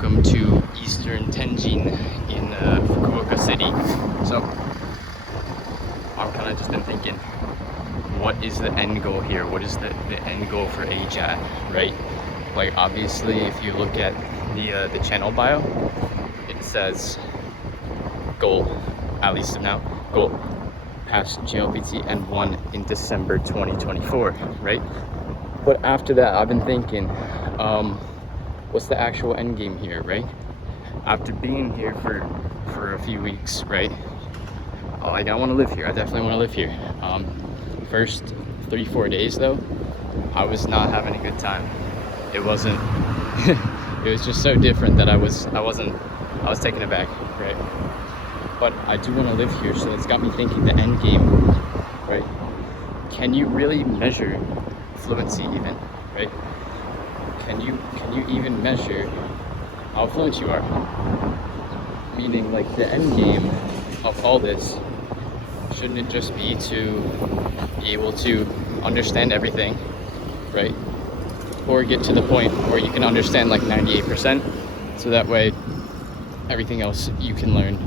welcome to Eastern Tenjin in Fukuoka City. So I've kind of just been thinking, what is the end goal here? What is the end goal for AJAT, right? Like, obviously, if you look at the channel bio, it says goal, at least now, goal, pass JLPT N1 in December 2024, right? But after that, I've been thinking, what's the actual end game here, right? After being here for a few weeks, right? Like, I want to live here. I definitely want to live here. First 3-4 days though, I was not having a good time. It wasn't. It was just so different that I was taken aback, right? But I do want to live here, so it's got me thinking the end game, right? Can you really measure fluency even, right? Can you even measure how fluent you are? Meaning, like, the end game of all this, shouldn't it just be to be able to understand everything, right? Or get to the point where you can understand like 98%, so that way everything else you can learn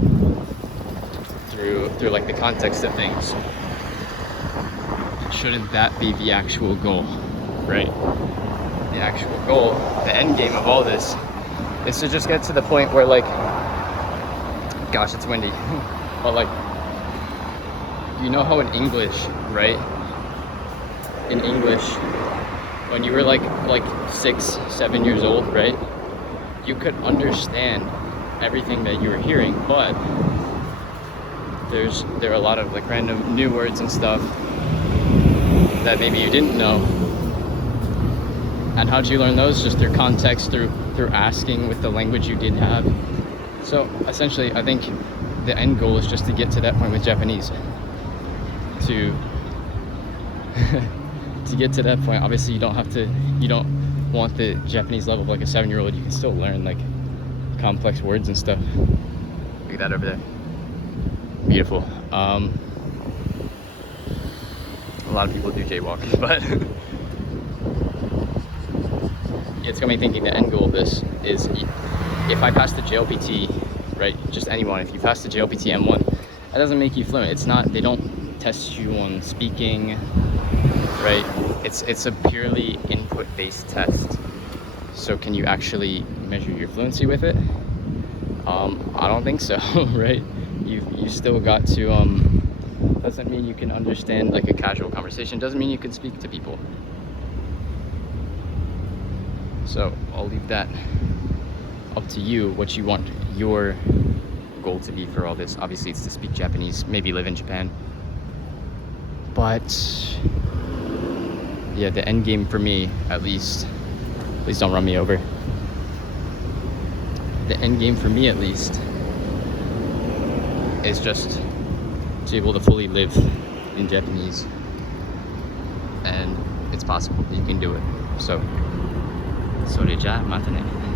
through like the context of things. Shouldn't that be the actual goal, right? The actual goal, the end game of all this, is to just get to the point where, like, gosh, it's windy, but like, you know how in English, right? In English, when you were like 6-7 years old, right? You could understand everything that you were hearing, but there are a lot of like random new words and stuff that maybe you didn't know. And how'd you learn those? Just through context, through asking with the language you did have. So essentially, I think the end goal is just to get to that point with Japanese. To get to that point, obviously you don't want the Japanese level of like a 7-year-old. You can still learn like complex words and stuff. Look at that over there. Beautiful. A lot of people do jaywalk, but it's got me thinking the end goal of this is, if I pass the JLPT, right, just anyone, if you pass the JLPT M1, that doesn't make you fluent. It's not, they don't test you on speaking, right? It's a purely input-based test. So can you actually measure your fluency with it? I don't think so, right? You still got to, doesn't mean you can understand like a casual conversation, doesn't mean you can speak to people. So I'll leave that up to you, what you want your goal to be for all this. Obviously it's to speak Japanese, maybe live in Japan. But yeah, the end game for me, at least, please don't run me over. The end game for me, at least, is just to be able to fully live in Japanese. And it's possible, you can do it. So, それじゃあまたね。